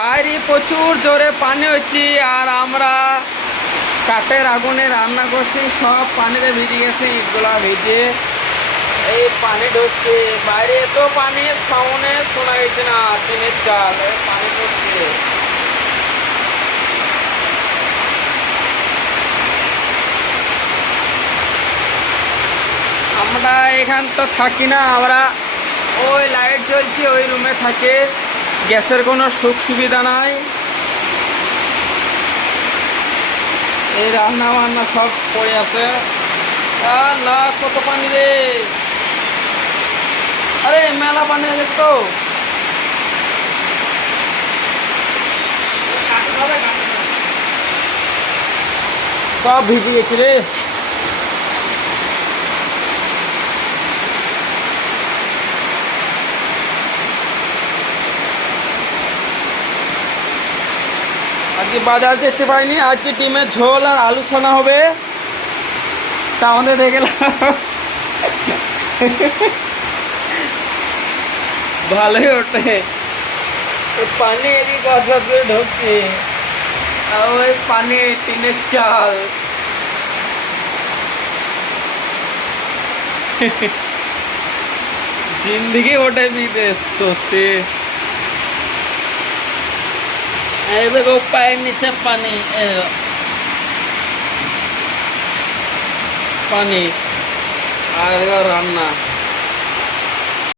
বাইরে প্রচুর জোরে পানি হচ্ছে আর আমরা কাঠের আগুনে রান্না করছি, সব পানিতে ভিজে গেছে, ইটগুলা ভিজে এই পানি ঢুকছে বাইরে। এত পানি সামনে শোনা গেছে না, টিনের চাল পানি ঢুকছে। আমরা এখান তো থাকি না, আমরা ওই লাইট জ্বলছে ওই রুমে থাকে, গ্যাসের কোনো সুখ সুবিধা নাই। এই রান্না বান্না সব পড়ে আছে। না কত পানি রে, আরে মেলা পানি আছে তো। সব ভিজে গেছে রে। আজকে বাজার দেখতে পাইনি, আজকে ডিমের ঝোল আর আলু ছানা হবে, তা আমাদের দেখে ভালোই ওঠে। পানি এদিকে গছ করে ঢুকছে, আর ওই পানি টিনের চাল। जिंदगी ওঠে বিদেশ সত্যি। এই দেখো পায়ের নিচে পানি, পানি আর রান্না।